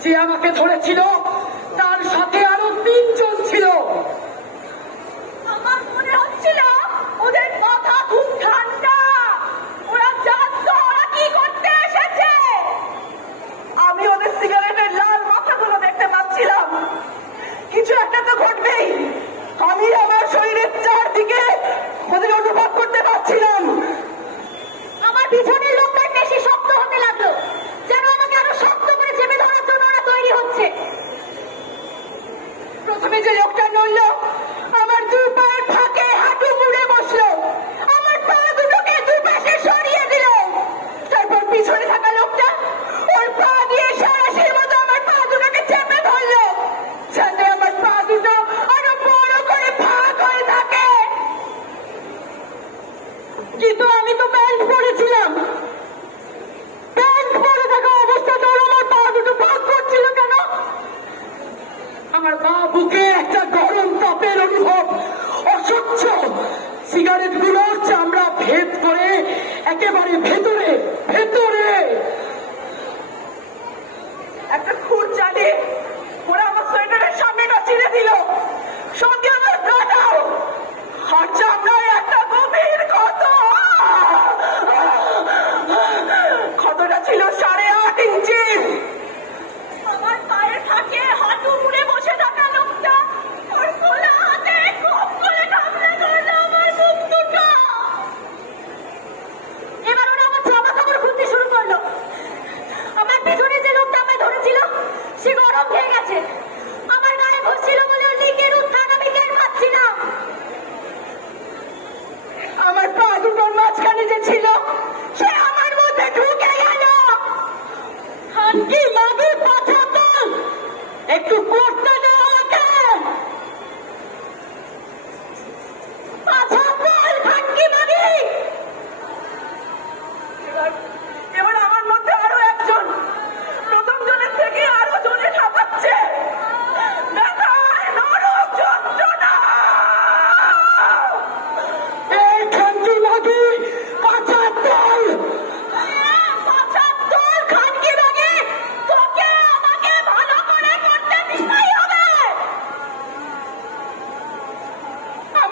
যে আমাকে ধরেছিল, তার সাথে আরও তিনজন ছিল। ঠান্ডা। ওরা কি করতে এসেছে? আমি ওদের সিগারেটের লাল মাথাগুলো দেখতে পাচ্ছিলাম। কিছু একটা তো ঘটবেই। আমি আমার শরীরের চারদিকে ওদের অনুভব ওটা নইল। সিগারেটগুলো আমরা ভেদ করে একেবারে ভেতরে ছিল সে আমার মধ্যে ঢুকে গেল। কি মাগুর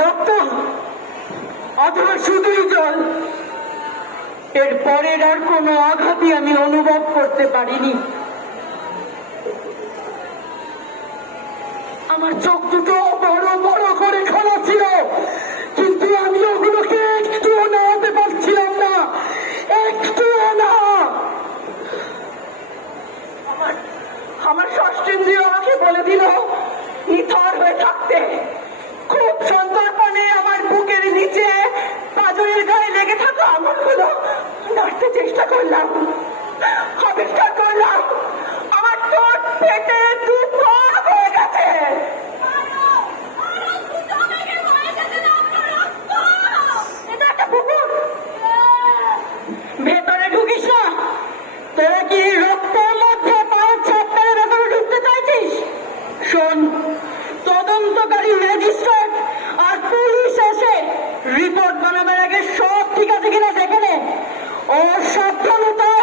রক্ত অথবা শুধুই জল। এর পরের আর কোনো আঘাতই আমি অনুভব করতে পারিনি। আমার চোখ দুটো বাঁচাতে চেষ্টা করলাম। আবিষ্কার করলাম। আমার ঠোঁট পেটে হয়ে গেছে। ভেতরে ঢুকিস তোরা কি রক্তের মধ্যে ঢুকতে চাইছিস? শোন, তদন্তকারী ম্যাজিস্ট্রেট আর পুলিশ এসে রিপোর্ট বানাবার আগে সব ঠিক আছে কিনা ও সফলতা